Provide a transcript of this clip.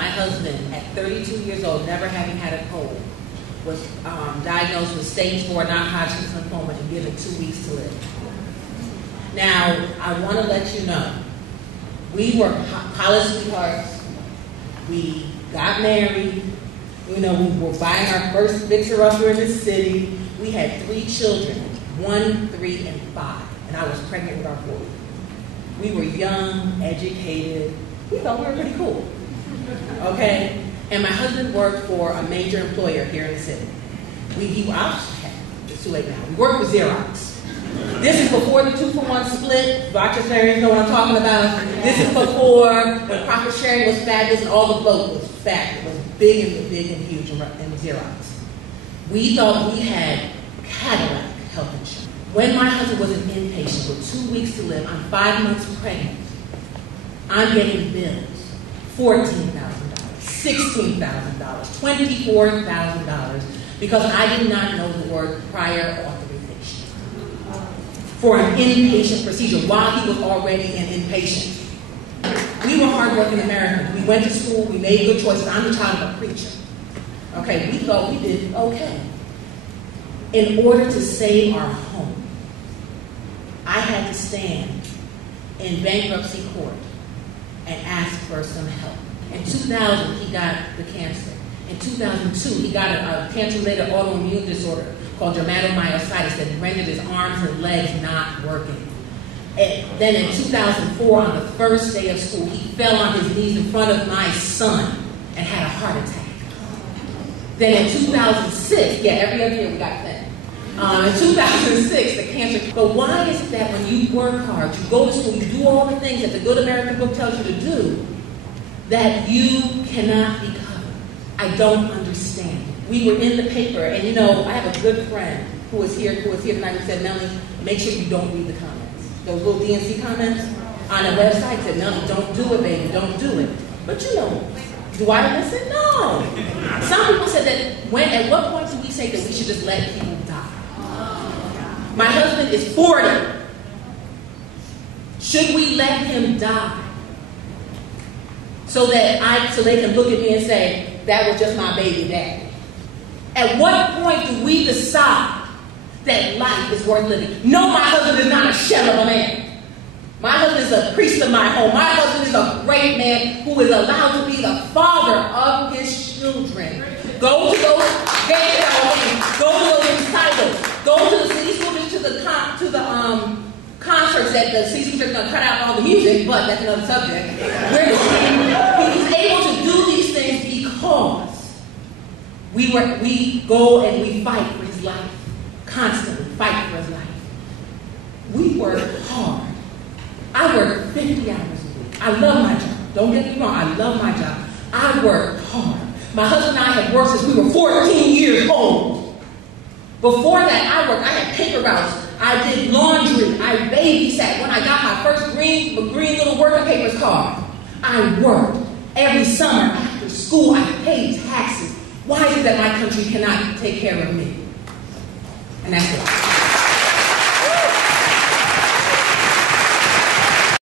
my husband, at 32 years old, never having had a cold, was diagnosed with stage 4 non-Hodgkin's lymphoma and given 2 weeks to live. Now, I want to let you know, we were college sweethearts. We got married. You know, we were buying our first fixer-upper in the city. We had 3 children, 1, 3, and 5. And I was pregnant with our 4th. We were young, educated. We thought we were pretty cool. Okay? And my husband worked for a major employer here in the city. It's too late now. We worked with Xerox. This is before the 2-for-1 split. Voucher sharing, know what I'm talking about. This is before when profit sharing was fabulous and all the vote was fat. It was big and huge in Xerox. We thought we had Cadillac health insurance. When my husband was an inpatient with 2 weeks to live, I'm 5 months pregnant. I'm getting bills, $14,000, $16,000, $24,000, because I did not know the word prior authorization for an inpatient procedure while he was already an inpatient. We were hardworking Americans. We went to school. We made good choices. I'm the child of a preacher. Okay, we thought we did okay. In order to save our home, I had to stand in bankruptcy court and ask for some help. In 2000, he got the cancer. In 2002, he got a cancer-related autoimmune disorder called dermatomyositis that rendered his arms and legs not working. And then in 2004, on the first day of school, he fell on his knees in front of my son and had a heart attack. Then in 2006, every other year we got that. In 2006, the cancer. But why is it that when you work hard, you go to school, you do all the things that the Good American Book tells you to do, that you cannot be covered? I don't understand. We were in the paper, and you know, I have a good friend who was here tonight who said, Melanie, make sure you don't read the comments. Those little DNC comments on a website said, Melanie, don't do it, baby, don't do it. But you know, do I listen? No. Some people said that at what point do we say that we should just let people die? My husband is 40. Should we let him die? So they can look at me and say, that was just my baby daddy. At what point do we decide that life is worth living? No, my husband is not a shell of a man. My husband is a priest of my home. My husband is a great man who is allowed to be the father of his children. Go to those recitals. Go to the city school, to the concerts that the city school is going to cut out all the music, but that's another subject. He's able to do these things because we go and we fight for his life. Constantly fight for his life. We work hard. I work 50 hours a week. I love my job. Don't get me wrong. I love my job. I work hard. My husband and I have worked since we were 14 years old. Before that, I had paper routes. I did laundry. I babysat. When I got my first green little working papers card, I worked. Every summer after school, I paid taxes. Why is it that my country cannot take care of me? And that's it.